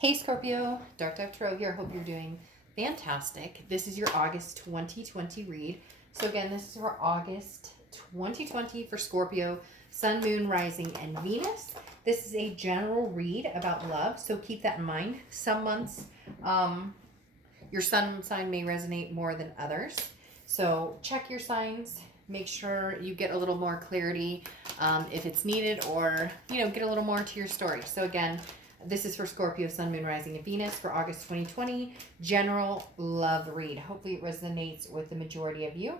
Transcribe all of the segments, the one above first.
Hey Scorpio, Dark Dark Tarot here. Hope you're doing fantastic. This is your August 2020 read. So again, this is for August 2020 for Scorpio, Sun, Moon, Rising, and Venus. This is a general read about love, so keep that in mind. Some months, your sun sign may resonate more than others. So check your signs. Make sure you get a little more clarity if it's needed, or get a little more to your story. So again, this is for Scorpio, Sun, Moon, Rising, and Venus for August 2020. General love read. Hopefully it resonates with the majority of you.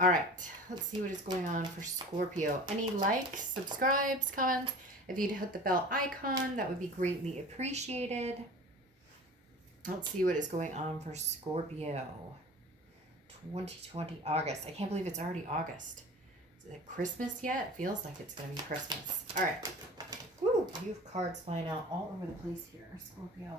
All right, let's see what is going on for Scorpio. Any likes, subscribes, comments? If you'd hit the bell icon, that would be greatly appreciated. Let's see what is going on for Scorpio. 2020 August. I can't believe it's already August. Is it Christmas yet? It feels like it's going to be Christmas. All right. Woo, you have cards flying out all over the place here, Scorpio.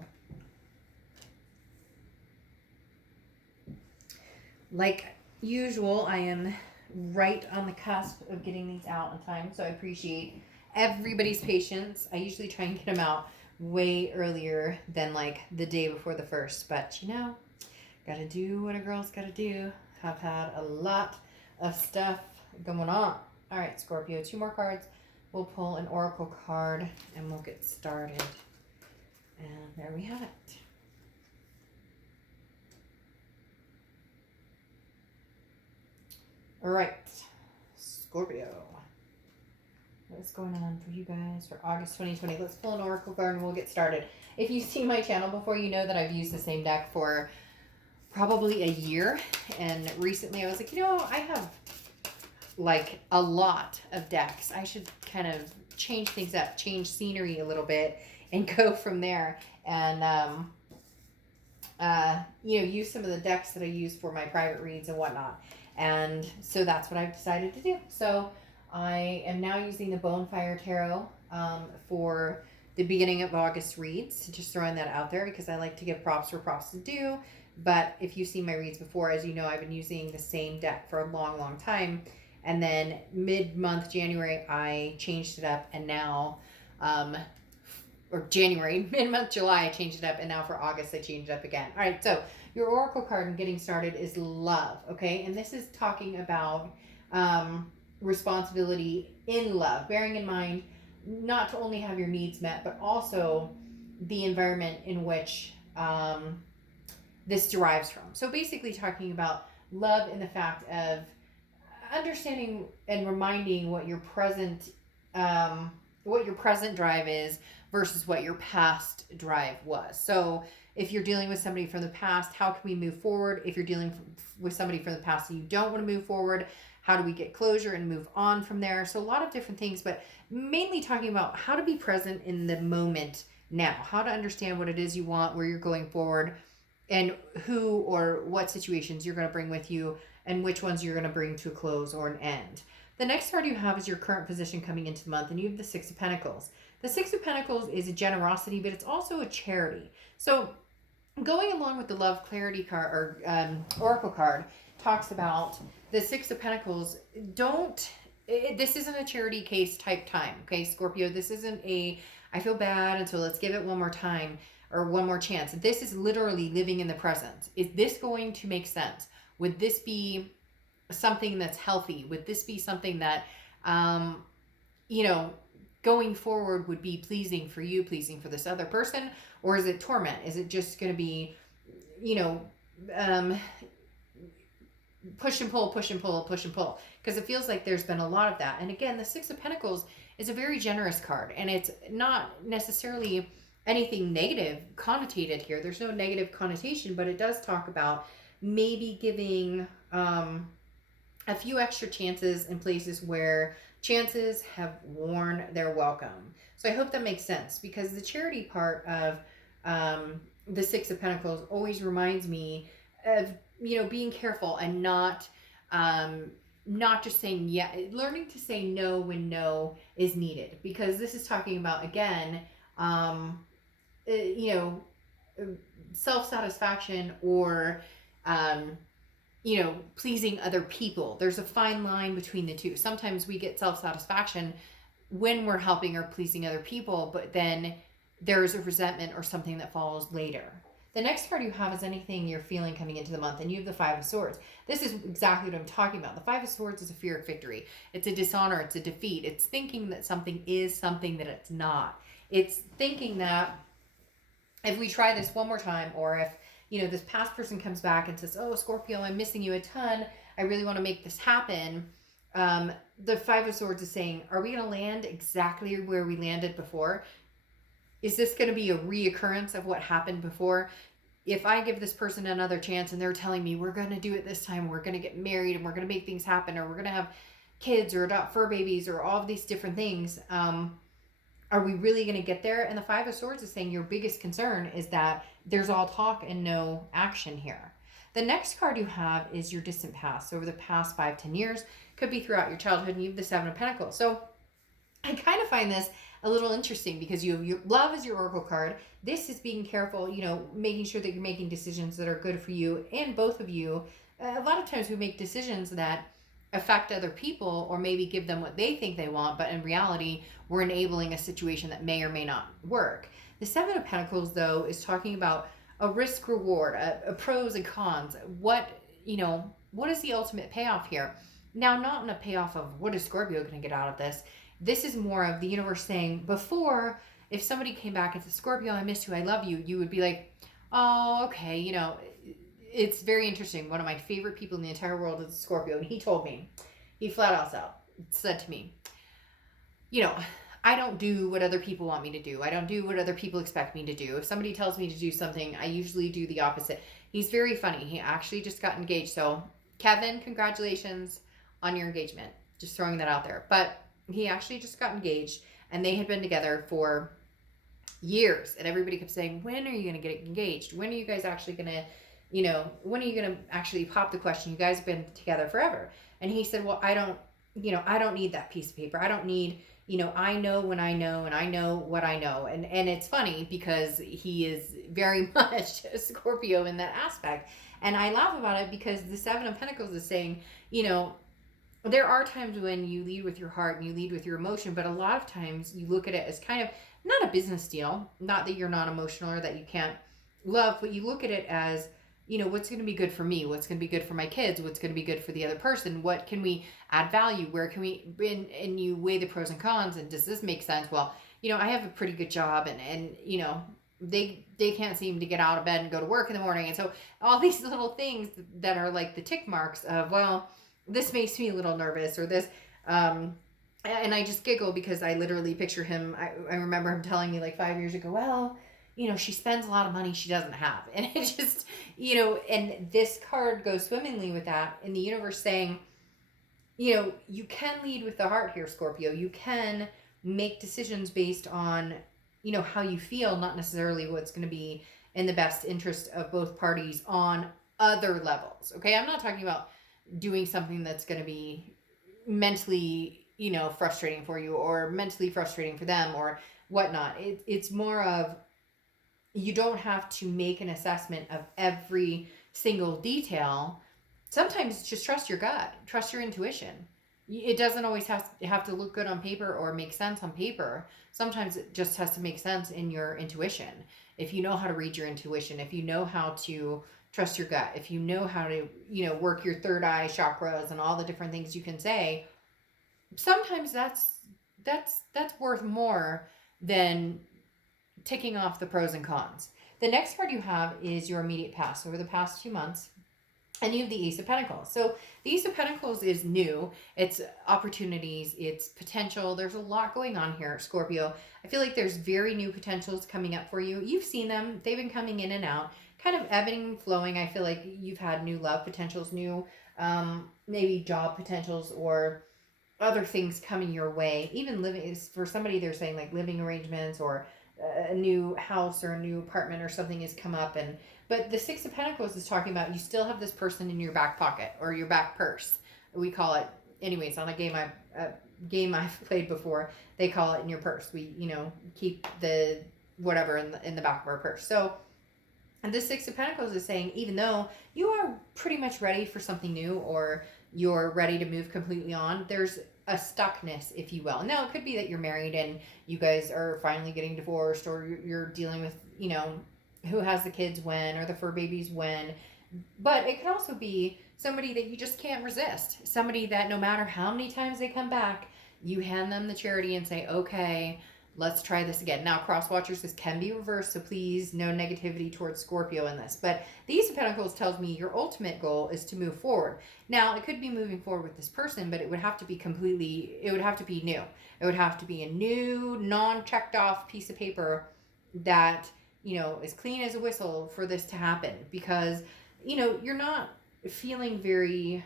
Like usual, I am right on the cusp of getting these out in time, so I appreciate everybody's patience. I usually try and get them out way earlier than like the day before the first, but gotta do what a girl's gotta do. Have had a lot of stuff going on. All right, Scorpio, 2 more cards. We'll pull an oracle card and we'll get started. And there we have it. All right, Scorpio. What's going on for you guys for August 2020? Let's pull an oracle card and we'll get started. If you've seen my channel before, you know that I've used the same deck for probably a year. And recently I was like, I have like a lot of decks. I should kind of change things up, change scenery a little bit, and go from there. And use some of the decks that I use for my private reads and whatnot. And so that's what I've decided to do. So I am now using the Bonefire Tarot for the beginning of August reads. Just throwing that out there because I like to give props where props is due. But if you've seen my reads before, as you know, I've been using the same deck for a long, long time. And then mid-month January, I changed it up, and now, or January, mid-month July, I changed it up, and now for August, I changed it up again. All right, so your oracle card and getting started is love, okay? And this is talking about responsibility in love, bearing in mind not to only have your needs met, but also the environment in which this derives from. So basically talking about love in the fact of understanding and reminding what your present drive is versus what your past drive was. So if you're dealing with somebody from the past, how can we move forward? If you're dealing with somebody from the past and you don't want to move forward, how do we get closure and move on from there? So a lot of different things, but mainly talking about how to be present in the moment now, how to understand what it is you want, where you're going forward, and who or what situations you're going to bring with you, and which ones you're going to bring to a close or an end. The next card you have is your current position coming into the month, and you have the Six of Pentacles. The Six of Pentacles is a generosity, but it's also a charity. So going along with the Love Clarity card, or Oracle card, talks about the Six of Pentacles. This isn't a charity case type time, okay, Scorpio? This isn't I feel bad, and so let's give it one more time or one more chance. This is literally living in the present. Is this going to make sense? Would this be something that's healthy? Would this be something that, going forward would be pleasing for you, pleasing for this other person? Or is it torment? Is it just going to be, push and pull, push and pull, push and pull? Because it feels like there's been a lot of that. And again, the Six of Pentacles is a very generous card. And it's not necessarily anything negative connotated here. There's no negative connotation, but it does talk about maybe giving a few extra chances in places where chances have worn their welcome. So I hope that makes sense, because the charity part of the Six of Pentacles always reminds me of, being careful and not just saying yeah, learning to say no when no is needed, because this is talking about, again, self-satisfaction or pleasing other people. There's a fine line between the two. Sometimes we get self-satisfaction when we're helping or pleasing other people, but then there's a resentment or something that follows later. The next card you have is anything you're feeling coming into the month, and you have the Five of Swords. This is exactly what I'm talking about. The Five of Swords is a fear of victory. It's a dishonor. It's a defeat. It's thinking that something is something that it's not. It's thinking that if we try this one more time, or if, this past person comes back and says, oh, Scorpio, I'm missing you a ton. I really want to make this happen. The Five of Swords is saying, are we going to land exactly where we landed before? Is this going to be a reoccurrence of what happened before? If I give this person another chance and they're telling me we're going to do it this time, we're going to get married and we're going to make things happen, or we're going to have kids or adopt fur babies or all of these different things, are we really going to get there? And the Five of Swords is saying your biggest concern is that there's all talk and no action here. The next card you have is your distant past. So over the past 5-10 years, could be throughout your childhood, and you have the Seven of Pentacles. So I kind of find this a little interesting because you have your love as your oracle card. This is being careful, making sure that you're making decisions that are good for you and both of you. A lot of times we make decisions that affect other people or maybe give them what they think they want, but in reality, we're enabling a situation that may or may not work. The Seven of Pentacles, though, is talking about a risk reward, a pros and cons. What is the ultimate payoff here? Now, not in a payoff of what is Scorpio going to get out of this. This is more of the universe saying, before, if somebody came back and said, Scorpio, I miss you, I love you, you would be like, oh, okay, it's very interesting. One of my favorite people in the entire world is Scorpio, and he told me, he flat out said to me, I don't do what other people want me to do. I don't do what other people expect me to do. If somebody tells me to do something, I usually do the opposite. He's very funny. He actually just got engaged. So, Kevin, congratulations on your engagement. Just throwing that out there. But he actually just got engaged, and they had been together for years. And everybody kept saying, when are you going to get engaged? When are you guys actually going to, when are you going to actually pop the question? You guys have been together forever. And he said, well, I don't need that piece of paper. I don't need, I know when I know, and I know what I know. And it's funny because he is very much a Scorpio in that aspect. And I laugh about it because the Seven of Pentacles is saying, there are times when you lead with your heart and you lead with your emotion, but a lot of times you look at it as kind of not a business deal, not that you're not emotional or that you can't love, but you look at it as, what's going to be good for me? What's going to be good for my kids? What's going to be good for the other person? What can we add value? Where can we, and you weigh the pros and cons, and does this make sense? Well, I have a pretty good job, and they can't seem to get out of bed and go to work in the morning. And so all these little things that are like the tick marks of, well, this makes me a little nervous, or this, and I just giggle because I literally picture him. I remember him telling me like 5 years ago, well, she spends a lot of money she doesn't have. And it just, and this card goes swimmingly with that, in the universe saying, you can lead with the heart here, Scorpio. You can make decisions based on, how you feel, not necessarily what's going to be in the best interest of both parties on other levels. Okay. I'm not talking about doing something that's going to be mentally, frustrating for you, or mentally frustrating for them, or whatnot. It's more of, you don't have to make an assessment of every single detail. Sometimes just trust your gut, trust your intuition. It doesn't always have to look good on paper or make sense on paper. Sometimes it just has to make sense in your intuition. If you know how to read your intuition, if you know how to trust your gut, if you know how to, work your third eye chakras and all the different things you can say, sometimes that's worth more than ticking off the pros and cons. The next card you have is your immediate past, over the past few months, and you have the Ace of Pentacles. So the Ace of Pentacles is new. It's opportunities, it's potential. There's a lot going on here, Scorpio. I feel like there's very new potentials coming up for you. You've seen them. They've been coming in and out, kind of ebbing and flowing. I feel like you've had new love potentials, new maybe job potentials, or other things coming your way. Even living is, for somebody, they're saying like living arrangements, or a new house or a new apartment or something has come up. But the Six of Pentacles is talking about you still have this person in your back pocket or your back purse. We call it, anyways, on a game I've played before, they call it in your purse. We, keep the whatever in the back of our purse. So, and the Six of Pentacles is saying, even though you are pretty much ready for something new, or you're ready to move completely on, there's a stuckness, if you will. Now, it could be that you're married and you guys are finally getting divorced, or you're dealing with, who has the kids when, or the fur babies when. But it could also be somebody that you just can't resist. Somebody that no matter how many times they come back, you hand them the charity and say, okay, let's try this again. Now, cross watchers, this can be reversed, so please, no negativity towards Scorpio in this. But the Ace of Pentacles tells me your ultimate goal is to move forward. Now, it could be moving forward with this person, but it would have to be it would have to be new. It would have to be a new, non-checked off piece of paper that, is clean as a whistle for this to happen. Because, you're not feeling very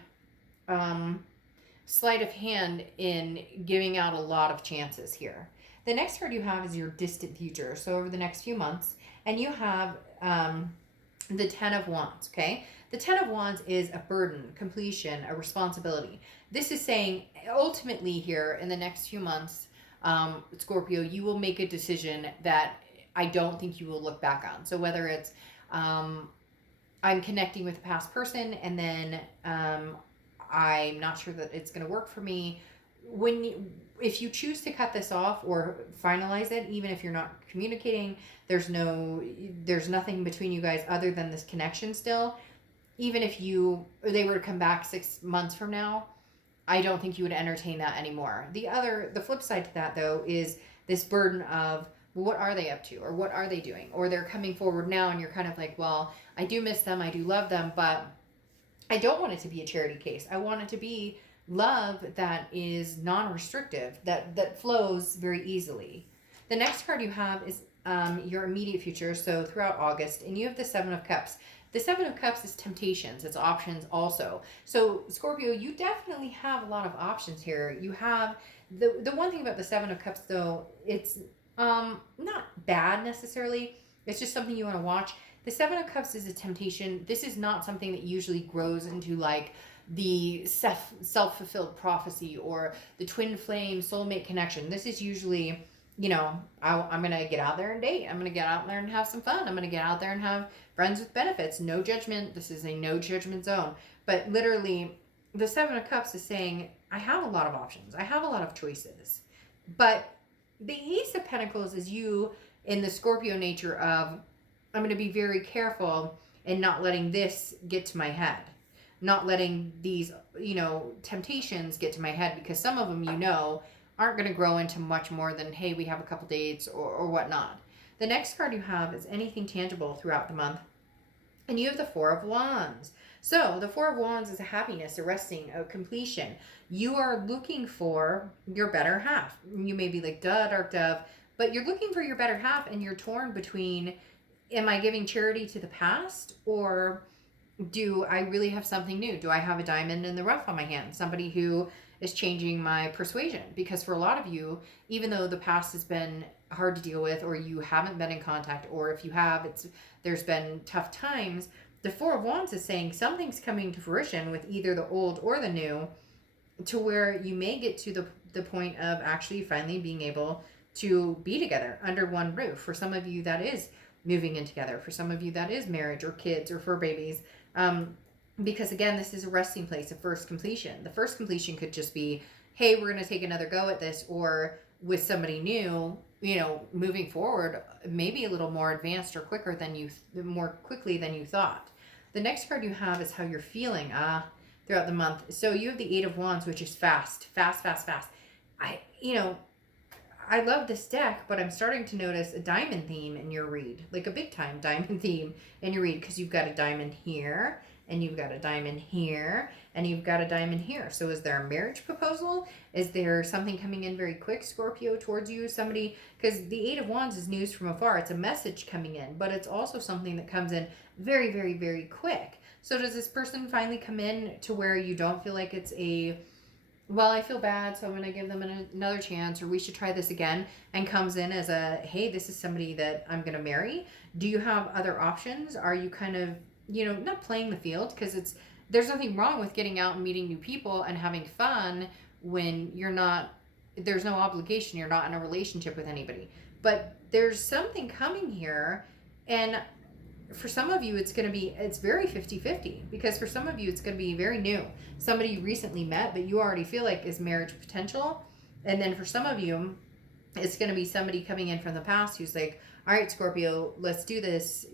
sleight of hand in giving out a lot of chances here. The next card you have is your distant future. So over the next few months, and you have the Ten of Wands, okay? The Ten of Wands is a burden, completion, a responsibility. This is saying ultimately here in the next few months, Scorpio, you will make a decision that I don't think you will look back on. So whether it's I'm connecting with a past person and then I'm not sure that it's going to work for me. If you choose to cut this off or finalize it, even if you're not communicating, there's nothing between you guys other than this connection still. Even if they were to come back 6 months from now, I don't think you would entertain that anymore. The flip side to that though is this burden of, well, what are they up to, or what are they doing, or they're coming forward now and you're kind of like, well, I do miss them, I do love them, but I don't want it to be a charity case. I want it to be love that is non-restrictive, that flows very easily. The next card you have is your immediate future, so throughout August, and you have the Seven of Cups. The Seven of Cups is temptations, it's options also. So Scorpio, you definitely have a lot of options here. You have, the one thing about the Seven of Cups though, it's not bad necessarily, it's just something you want to watch. The Seven of Cups is a temptation. This is not something that usually grows into like the self-fulfilled prophecy or the twin flame soulmate connection. This is usually, I'm going to get out there and date. I'm going to get out there and have some fun. I'm going to get out there and have friends with benefits. No judgment. This is a no judgment zone. But literally, the Seven of Cups is saying, I have a lot of options. I have a lot of choices. But the Ace of Pentacles is you in the Scorpio nature of, I'm going to be very careful and not letting this get to my head. Not letting these, temptations get to my head, because some of them, aren't going to grow into much more than, hey, we have a couple dates or whatnot. The next card you have is anything tangible throughout the month. And you have the Four of Wands. So the Four of Wands is a happiness, a resting, a completion. You are looking for your better half. You may be like, duh, dark dove, but you're looking for your better half and you're torn between, am I giving charity to the past, or do I really have something new? Do I have a diamond in the rough on my hand? Somebody who is changing my persuasion? Because for a lot of you, even though the past has been hard to deal with, or you haven't been in contact, or if you have, there's been tough times, the Four of Wands is saying something's coming to fruition with either the old or the new, to where you may get to the point of actually finally being able to be together under one roof. For some of you, that is moving in together. For some of you, that is marriage or kids or fur babies. Because again, this is a resting place, a first completion. The first completion could just be, hey, we're going to take another go at this, or with somebody new, moving forward, maybe a little more advanced or more quickly than you thought. The next card you have is how you're feeling throughout the month. So you have the Eight of Wands, which is fast. I love this deck, but I'm starting to notice a diamond theme in your read, like a big time diamond theme in your read, because you've got a diamond here, and you've got a diamond here, and you've got a diamond here. So is there a marriage proposal? Is there something coming in very quick, Scorpio, towards you? Somebody, because the Eight of Wands is news from afar. It's a message coming in, but it's also something that comes in very, very, very quick. So does this person finally come in to where you don't feel like it's well, I feel bad, so I'm going to give them another chance, or we should try this again, and comes in as a, hey, this is somebody that I'm going to marry? Do you have other options? Are you kind of, not playing the field? Because there's nothing wrong with getting out and meeting new people and having fun when there's no obligation, you're not in a relationship with anybody. But there's something coming here, and for some of you, it's very 50-50, because for some of you, it's going to be very new. Somebody you recently met, but you already feel like is marriage potential. And then for some of you, it's going to be somebody coming in from the past who's like, all right, Scorpio, let's do this.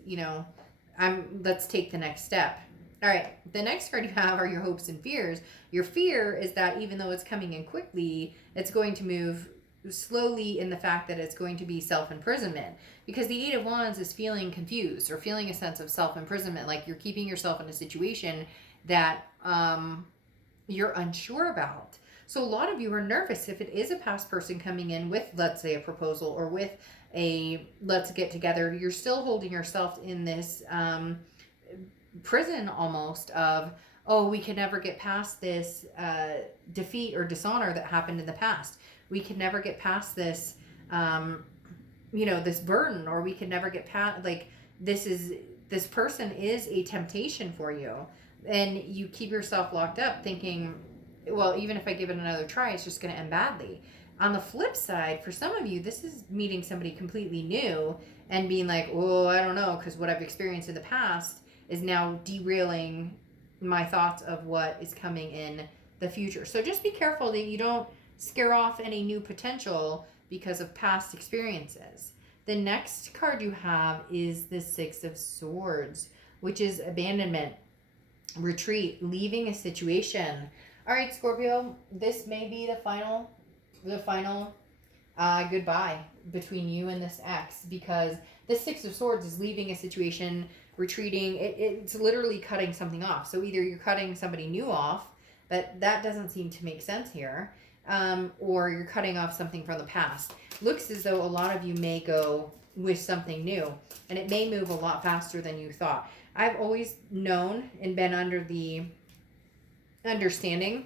Let's take the next step. All right. The next card you have are your hopes and fears. Your fear is that even though it's coming in quickly, it's going to move slowly, in the fact that it's going to be self-imprisonment, because the Eight of Wands is feeling confused or feeling a sense of self-imprisonment, like you're keeping yourself in a situation that you're unsure about. So a lot of you are nervous if it is a past person coming in with, let's say, a proposal or with a let's get together. You're still holding yourself in this prison almost of, oh, we can never get past this defeat or dishonor that happened in the past. We can never get past this, this burden, or we can never get past, like, this person is a temptation for you. And you keep yourself locked up thinking, well, even if I give it another try, it's just going to end badly. On the flip side, for some of you, this is meeting somebody completely new and being like, oh, I don't know, because what I've experienced in the past is now derailing my thoughts of what is coming in the future. So just be careful that you don't scare off any new potential because of past experiences. The next card you have is the Six of Swords, which is abandonment, retreat, leaving a situation. All right, Scorpio, this may be the final goodbye between you and this ex, because the Six of Swords is leaving a situation, retreating. It's literally cutting something off. So either you're cutting somebody new off, but that doesn't seem to make sense here, or you're cutting off something from the past. Looks as though a lot of you may go with something new, and it may move a lot faster than you thought. I've always known and been under the understanding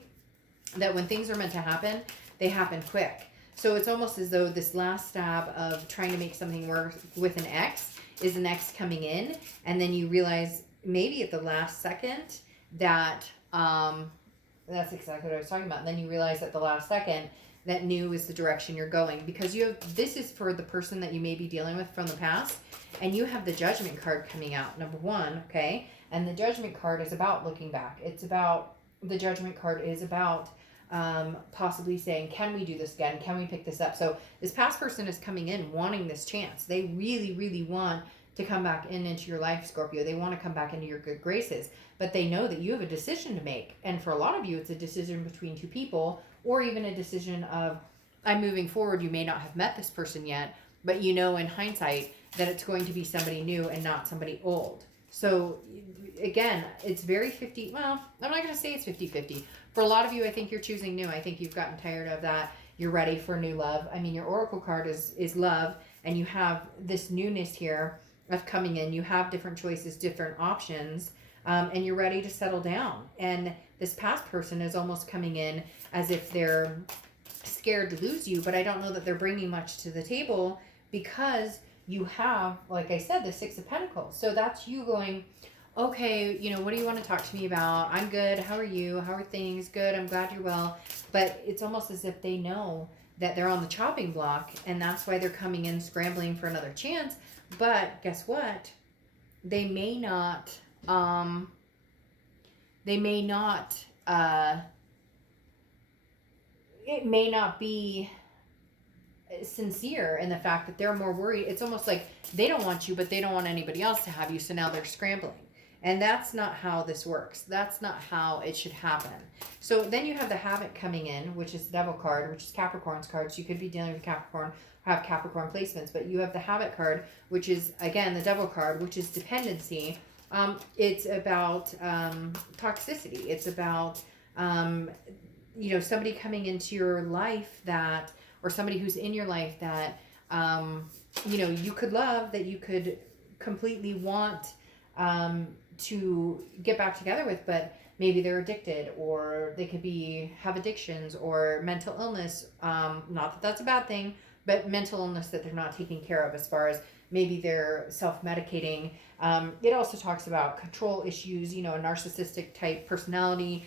that when things are meant to happen, they happen quick. So it's almost as though this last stab of trying to make something work with an ex is an ex coming in, and then you realize maybe at the last second that that's exactly what I was talking about. And then you realize at the last second that new is the direction you're going, because this is for the person that you may be dealing with from the past, and you have the Judgment card coming out, number one, okay? And the Judgment card is about looking back. The Judgment card is about possibly saying, can we do this again? Can we pick this up? So this past person is coming in wanting this chance. They really, really want to come back into your life, Scorpio. They want to come back into your good graces, but they know that you have a decision to make. And for a lot of you, it's a decision between two people, or even a decision of, I'm moving forward. You may not have met this person yet, but you know in hindsight that it's going to be somebody new and not somebody old. So again, it's very 50. Well, I'm not going to say it's 50-50. For a lot of you, I think you're choosing new. I think you've gotten tired of that. You're ready for new love. I mean, your Oracle card is love, and you have this newness here of coming in. You have different choices, different options, and you're ready to settle down. And this past person is almost coming in as if they're scared to lose you, but I don't know that they're bringing much to the table, because you have, like I said, the Six of Pentacles. So that's you going, okay, what do you want to talk to me about? I'm good. How are you? How are things? Good. I'm glad you're well. But it's almost as if they know that they're on the chopping block, and that's why they're coming in scrambling for another chance. But guess what? They may not, it may not be sincere in the fact that they're more worried. It's almost like they don't want you, but they don't want anybody else to have you, so now they're scrambling. And that's not how this works. That's not how it should happen. So then you have the Havoc coming in, which is the Devil card, which is Capricorn's card. So you could be dealing with Capricorn, have Capricorn placements, but you have the Havoc card, which is, again, the Devil card, which is dependency. It's about toxicity. It's about, somebody coming into your life that, or somebody who's in your life that, you could love, that you could completely want to get back together with, but maybe they're addicted, or they could have addictions or mental illness. Not that that's a bad thing, but mental illness that they're not taking care of, as far as maybe they're self-medicating. It also talks about control issues, a narcissistic type personality,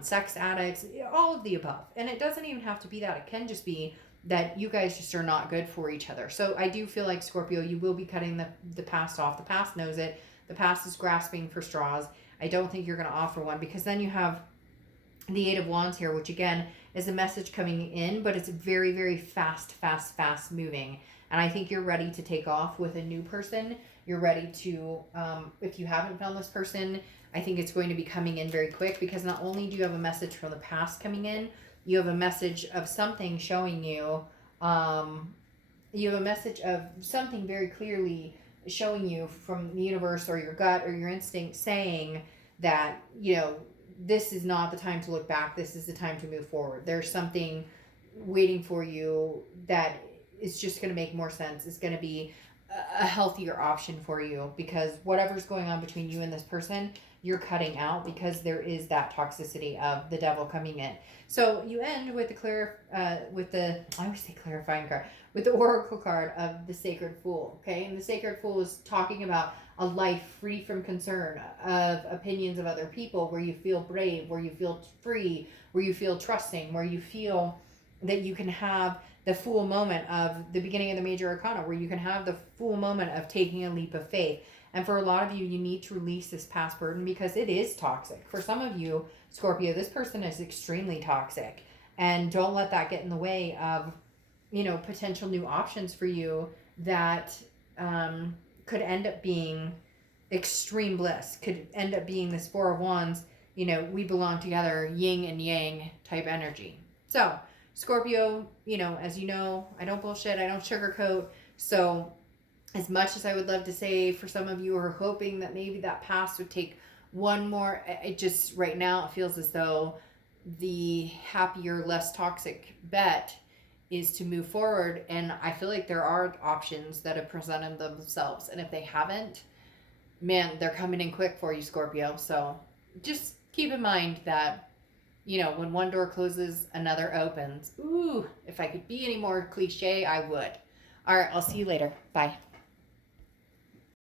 sex addicts, all of the above. And it doesn't even have to be that. It can just be that you guys just are not good for each other. So I do feel like, Scorpio, you will be cutting the past off. The past knows it. The past is grasping for straws. I don't think you're going to offer one, because then you have the Eight of Wands here, which again is a message coming in, but it's very, very fast moving. And I think you're ready to take off with a new person. You're ready to, if you haven't found this person, I think it's going to be coming in very quick, because not only do you have a message from the past coming in, you have a message of something showing you, you have a message of something very clearly showing you from the universe or your gut or your instinct saying that, you know, this is not the time to look back. This is the time to move forward. There's something waiting for you that is just going to make more sense. It's going to be a healthier option for you, because whatever's going on between you and this person, you're cutting out, because there is that toxicity of the devil coming in. So you end with the I always say clarifying card, with the oracle card of the Sacred Fool. Okay, and the Sacred Fool is talking about a life free from concern of opinions of other people, where you feel brave, where you feel free, where you feel trusting, where you feel that you can have the Fool moment of the beginning of the Major Arcana, where you can have the Fool moment of taking a leap of faith. And for a lot of you, you need to release this past burden, because it is toxic. For some of you, Scorpio, this person is extremely toxic. And don't let that get in the way of, you know, potential new options for you that could end up being extreme bliss, could end up being this Four of Wands, you know, we belong together, yin and yang type energy. So, Scorpio, you know, as you know, I don't bullshit, I don't sugarcoat. So, as much as I would love to say, for some of you are hoping that maybe that past would take one more, it just, right now, it feels as though the happier, less toxic bet is to move forward. And I feel like there are options that have presented themselves. And if they haven't, man, they're coming in quick for you, Scorpio. So just keep in mind that, you know, when one door closes, another opens. Ooh, if I could be any more cliche, I would. All right, I'll see you later. Bye.